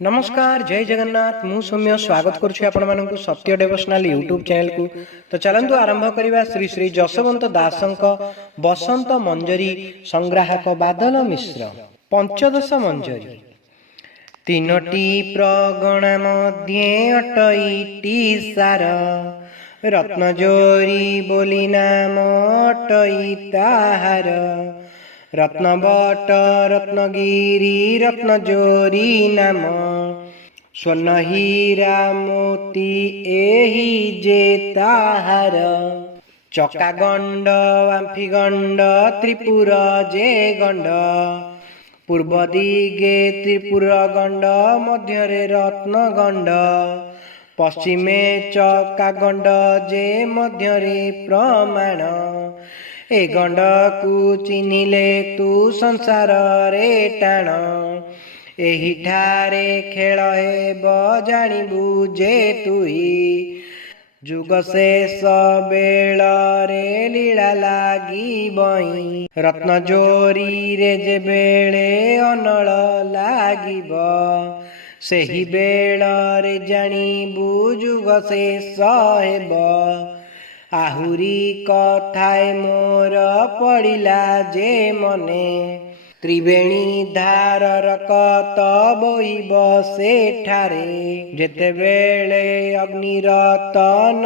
नमस्कार जय जगन्नाथ मु सौम्य स्वागत करुछि आपण मानकु सत्य डेवोशनल यूट्यूब चैनल को। तो चलंतु आरंभ करिबा श्री श्री जसवंत दासंक बसंत मंजरी संग्राहक बादल मिश्र पंचदश मंजरी। तीनोटी प्रगण मध्ये अटईटी सार रत्नजोरी बोली नाम अटई ताहार। रत्नबट रत्नगिरी रत्नजोरी नाम स्वर्ण हीरा मोती एही जे ताहार। चका गंड आंफी गंड त्रिपुर जे गंड पूर्व दिगे त्रिपुर गंड मध्यरे रत्न गंड पश्चिमे चका गंड जे मध्यरे प्रमाण। ए गंड को चिन्हिले तू संसार रे टाण एही ठारे खेल हेब जानिबु जे तुई। जुग शेष बेल रे लीला लागी बई रत्नजोरी रे जे बेले अनल लागिब सेही बेल रे जानिबु जुग शेष हेब। आहुरी कथाए मोर पड़िला जे मने त्रिवेणी धार रकत बोइब सेठारे। जेते बेले अग्निरतन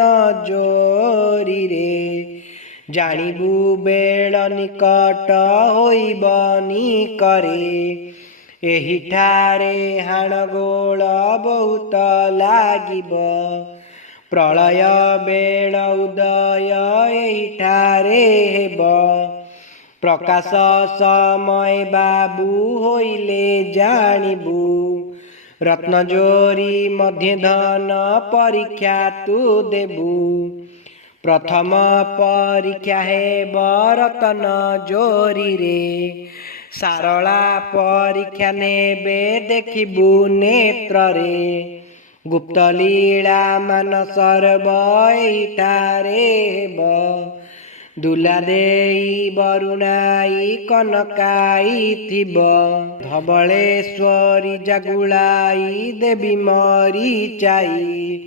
जोरी रे जानिबु बेल निकट होइब निकरे। एही ठारे हाणगोल बहुत लागिब प्रलय बेल उदय एठारे हेब। प्रकाश समय बाबू होइले जानिबु रत्नजोरी मध्य धन परीक्षा तू देबु। प्रथम परीक्षा हेब रतन जोरी रे सारला परीक्षा नेबे देखिबु नेत्र रे। गुप्त लीला मान सर्व एठारे हेब। दुला देई बरुणाई कनकाई थिब धवलेश्वरी जागुलाई देवी मरीचाई।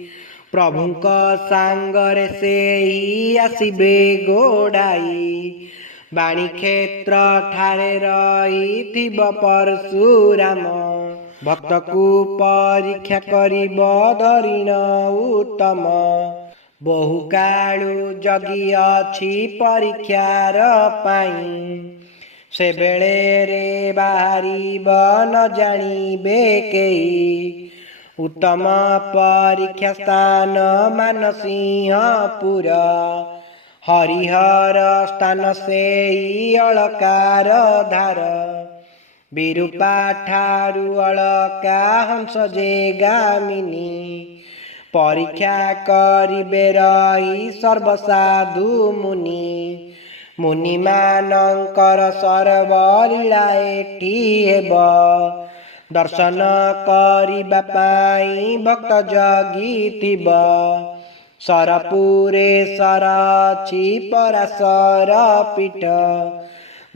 प्रभुंक सांगरे सेई आसिबे गोड़ाई बाणी क्षेत्र ठारे रही थिब परशुराम। भक्त को परीक्षा करिब धरिण उत्तम बहु कालु जगी अछि परीक्षार पाई। से बेले रे बाहरिब न जानिबे केई उत्तम परीक्षा स्थान मानसिंहपुर। हरिहर स्थान सेई अलकार धार विरूपा ठारू अलका हंस जे गामिनी। परीक्षा करिबे रही सर्वसाधु मुनि मुनि मानकर सर्वलीला एठी हेब। दर्शन करिबा पाई भक्त जगिथिब सरपुरे सर अछि पराशर पीठ।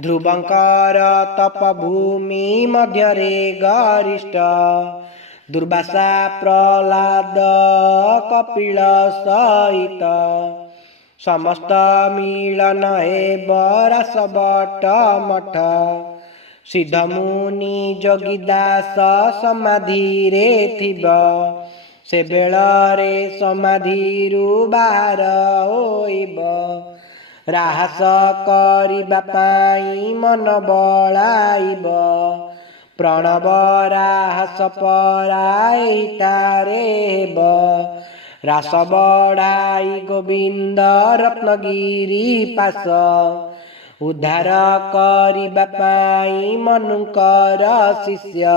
ध्रुवंकर तपभूमि मध्यरे गरिष्ठ दुर्वासा प्रहलाद कपिल सहित। समस्त मिलन हेब रासबट मठ सिद्धमुनि जोगीदास समाधि रे थिब। से बेलरे समाधिरु बाहर होइब राहस करिबा पाई मन बळाइब। प्रणव राहस पराई ठारे हेब रास बड़ाई गोविंद रत्नगिरी पास। उद्धार करिबा पाई मनुकर शिष्य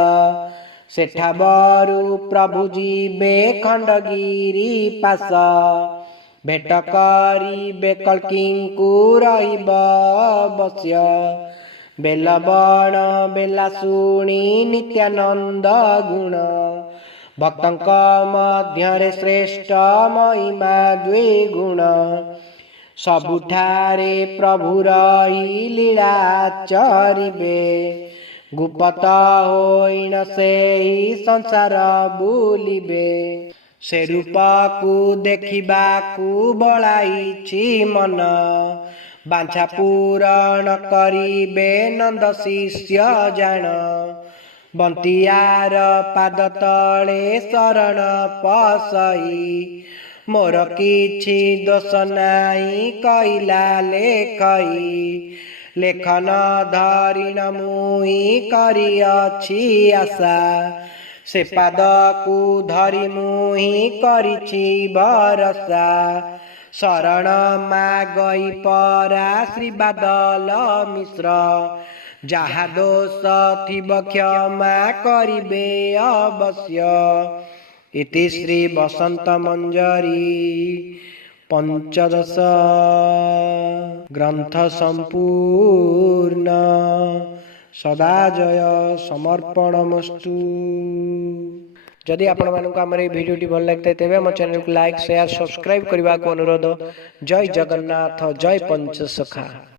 सेठा बरु प्रभु जीवे खंडगिरी पास। भेट करिबे कल्किंकु रहिब अवश्य बेलबण बेला शुणी नित्यानंद गुण। भक्तंक मध्यरे श्रेष्ठ महिमा द्विगुण सबुठारे प्रभु रही लीला चरिबे ଗୁପତ ହୋଇନ ସେହି ସଂସାର ବୁଲିବେ। ସେ ରୂପକୁ ଦେଖିବାକୁ ବଳାଇଛି ମନ, ବାଞ୍ଛା ପୂରଣ କରିବେ ନନ୍ଦ ଶିଷ୍ୟ ଜାଣ। ବନ୍ତିଆର ପାଦ ତଳେ ଶରଣ ପଶଇ, ମୋର କିଛି ଦୋଷ ନାହିଁ କହିଲା ଲେଖଇ। ଲେଖନ ଧରିଣ ମୁଇଁ କରିଅଛି ଆଶା, ସେ ପାଦକୁ ଧରି ମୁହିଁ କରିଛି ଭରସା। ଶରଣ ମାଗଇ ପରା ଶ୍ରୀ ବାଦଲ ମିଶ୍ର, ଯାହା ଦୋଷ ଥିବ କ୍ଷମା କରିବେ ଅବଶ୍ୟ। ଇତି ଶ୍ରୀ ବସନ୍ତ ମଞ୍ଜରୀ ପଞ୍ଚଦଶ ଗ୍ରନ୍ଥ ସମ୍ପୂର୍ଣ୍ଣ। ସଦାଜୟ ସମର୍ପଣମସ୍ତୁ। ଯଦି ଆପଣମାନଙ୍କୁ ଆମର এই ভিডিওটি ଭଲ ଲାଗିଥାଏ ତେବେ ଆମ ଚ୍ୟାନେଲକୁ ଲାଇକ୍, ସେୟାର, ସବସ୍କ୍ରାଇବ୍ କରିବାକୁ ଅନୁରୋଧ। ଜୟ ଜଗନ୍ନାଥ, ଜୟ ପଞ୍ଚସଖା।